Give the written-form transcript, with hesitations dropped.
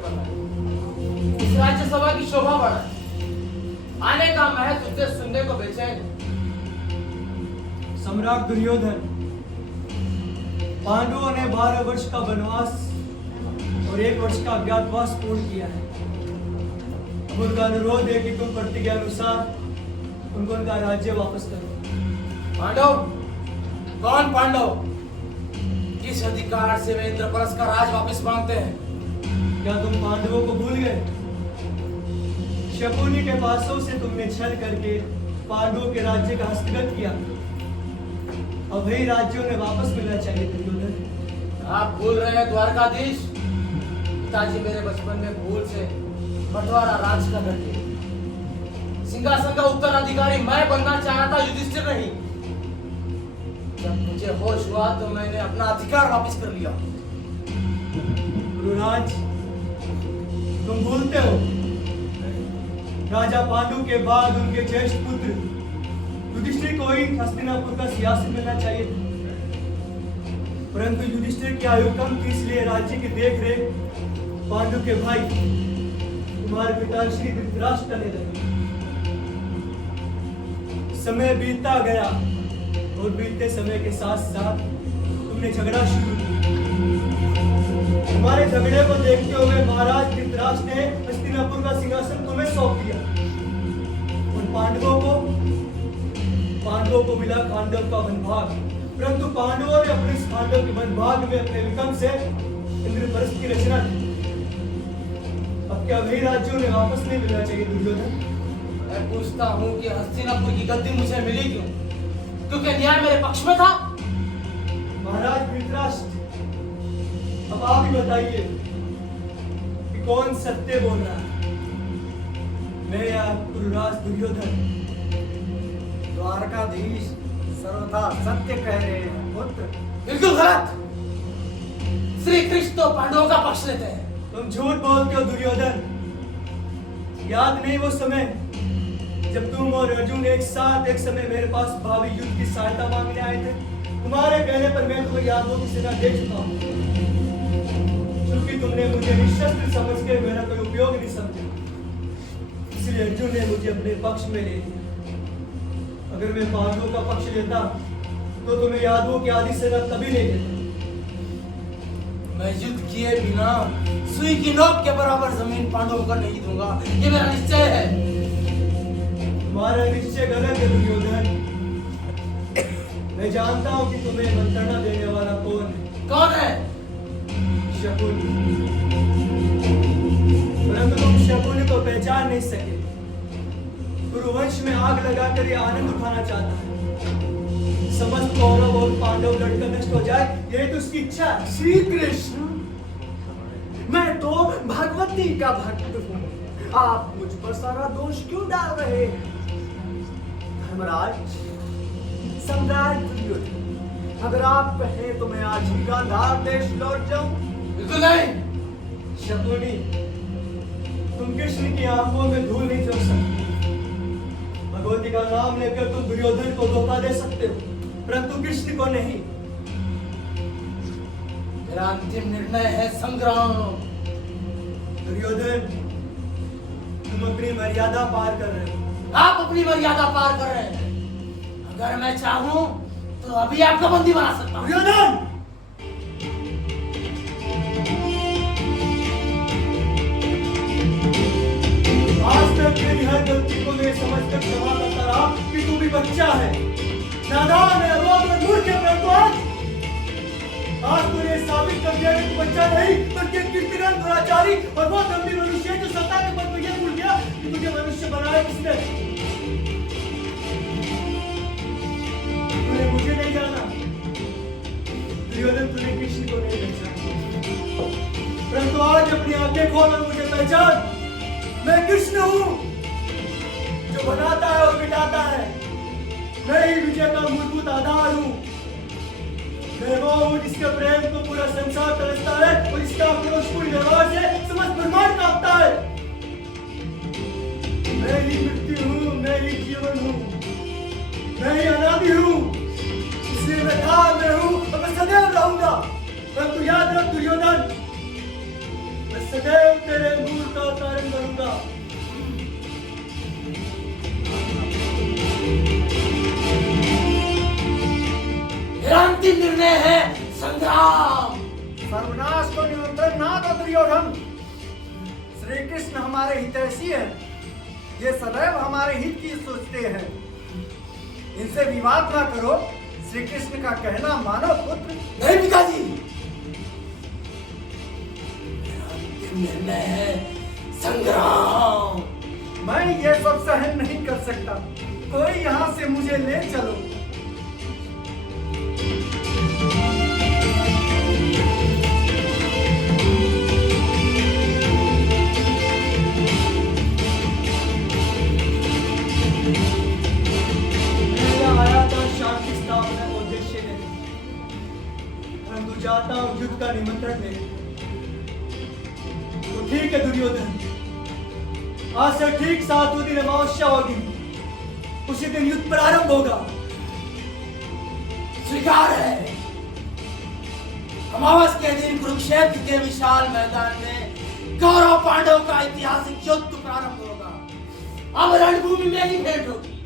बनाए, इस राज्यसभा की शोभा बढ़ाए, आने का महल तुझसे सुनने को बेचैन। सम्राट दुर्योधन, पांडवों ने 12 वर्ष का वनवास और 1 वर्ष का अज्ञातवास पूर्ण किया है। अब उनका अनुरोध है कि तुम प्रतिज्ञा अनुसार उनको उनका राज्य वापस करो। पांडव? कौन पांडव? किस अधिकार से वे इंद्रप्रस्थ का राज वापस मांगते हैं? क्या तुम पांडवों को भूल गए? शकुनी के पासों से तुमने छल करके पांडवों के राज्य का हस्तगत किया। अब वही राज्य उन्हें वापस मिलना चाहिए दुर्योधन। आप भूल रहे हैं द्वारकाधीश, पिताजी मेरे बचपन में भूल से बंटवारा राज का कर दिया। सिंहासन का उत्तराधिकारी मैं बनना चाहा था, युधिष्ठिर नहीं। जब मुझे होश हुआ तो मैंने अपना अधिकार वापस कर लिया। गुरुराज, तुम भूलते हो, राजा पांडु के बाद उनके ज्येष्ठ पुत्र युधिष्ठिर को ही हस्तिनापुर का सिंहासन मिलना चाहिए था। परंतु युधिष्ठिर की आयु कम थी, इसलिए राज्य की देख रेख पांडु के भाई तुम्हारे पिता श्री धृतराष्ट्र करने लगे। समय बीतता गया और बीतते समय के साथ साथ तुमने झगड़ा शुरू किया। तुम्हारे झगड़े को देखते हुए महाराज धृतराष्ट्र ने हस्तिनापुर का सिंहासन तुम्हें सौंप दिया और पांडवों को मिला खांडव का वनभाग। परंतु पांडवों ने अपने इस खांडव के वनभाग में अपने विक्रम से इंद्रप्रस्थ की रचना की। अब क्या वही राज्य उन्हें वापस नहीं मिलना चाहिए दुर्योधन? मैं पूछता हूँ कि हस्तिनापुर की गद्दी मुझे मिली क्यों? क्योंकि न्याय मेरे पक्ष में था। महाराज धृतराष्ट्र, अब आप ही बताइए कि कौन सत्य बोल रहा है, मैं या गुरुराज दुर्योधन? द्वारकाधीश सर्वथा सत्य कह रहे हैं पुत्र। बिल्कुल गलत। श्री कृष्ण तो पांडवों का पक्ष लेते हैं। तुम झूठ बोलते हो दुर्योधन। याद नहीं वो समय जब तुम और अर्जुन एक साथ एक समय मेरे पास भावी युद्ध की सहायता मांगने आए थे? तुम्हारे कहने पर मैं तुम्हें यादवों की सेना दे चुका हूँ, क्योंकि तुमने मुझे निशस्त्र समझ के मेरा कोई उपयोग नहीं समझा, इसलिए अर्जुन ने मुझे अपने पक्ष में ले लिया। अगर मैं पांडवों का पक्ष लेता तो तुम्हें यादवों की आदि सेना कभी नहीं देता। मैं युद्ध किए बिना सुई की नोक के बराबर जमीन पांडवों को नहीं दूंगा, ये मेरा निश्चय है। तुम्हारा निश्चय गलत है दुर्योधन। मैं जानता हूं कि तुम्हें मंत्रणा देने वाला कौन है। कौन है? शकुनी। परंतु तुम शकुनी को पहचान नहीं सके। कुरुवंश में आग लगाकर ये आनंद उठाना चाहता है। समस्त कौरव और पांडव लड़कर नष्ट हो जाए, यही तो उसकी इच्छा है। श्री कृष्ण, मैं तो भगवती का भक्त हूँ, आप मुझ पर सारा दोष क्यों डाल रहे हैं? धर्मराज, सम्राट दुर्योधन, अगर आप कहें तो मैं आज ही गांधार देश लौट जाऊं। बिल्कुल नहीं। शकुनी, तुम कृष्ण की आंखों में धूल नहीं झोंक सकते। भगवती का नाम लेकर तुम दुर्योधन को धोखा दे सकते हो, परंतु कृष्ण को नहीं। मेरा अंतिम निर्णय है संग्राम। दुर्योधन, तुम अपनी मर्यादा पार कर रहे हो। आप अपनी मर्यादा पार कर रहे हैं। अगर मैं चाहूं तो अभी आपको बंदी बना सकता हूं। दुर्योधन! आज तक मेरी हर गलती को मैं समझकर क्षमा करता रहा कि तू भी बच्चा है, नादान है, अबोध और मूर्ख है, परंतु आज तूने साबित कर दिया कि तू बच्चा नहीं बल्कि एक कीर्तिमान दुराचारी और वो गंभीर मनुष्य है जो सत्ता के पद पर यह भूल गया कि तुझे मनुष्य बनाया किसने। तूने मुझे नहीं जाना दुर्योधन, तूने कृष्ण को नहीं पहचाना, परंतु आज अपनी आंखें खोल और मुझे पहचान। मैं कृष्ण हूँ जो बनाता है और मिटाता है। मैं ही विजय का मूलभूत आधार हूँ। मैं वो हूँ जिसके प्रेम को पूरा संसार तरसता है और इसका आक्रोशपूर्ण व्यवहार से समस्त ब्रह्मांड कांपता है। मैं ही मृत्यु हूँ, मैं ही जीवन हूँ, मैं ही अनादि हूँ, इसलिए मैं था, मैं हूँ और मैं सदैव रहूंगा। परंतु याद रख दुर्योधन, मैं सदैव तेरे मूल का कारण बनूंगा। मेरा अंतिम निर्णय है संग्राम। सर्वनाश को निमंत्रण ना दो दुर्योधन। श्री कृष्ण हमारे हितैषी हैं, ये सदैव हमारे हित की सोचते हैं। इनसे विवाद ना करो, श्री कृष्ण का कहना मानो पुत्र। नहीं पिताजी, मेरा अंतिम निर्णय है संग्राम। मैं ये सब सहन नहीं कर सकता, कोई यहाँ से मुझे ले चलो। जाता हूं युद्ध का निमंत्रण लेने। तो ठीक है दुर्योधन, आज से ठीक 7वें दिन अमावस्या होगी, उसी दिन युद्ध प्रारंभ होगा। स्वीकार है। अमावस के दिन कुरुक्षेत्र के विशाल मैदान में कौरव पांडव का ऐतिहासिक युद्ध प्रारंभ होगा। अब रणभूमि में ही भेंट होगी।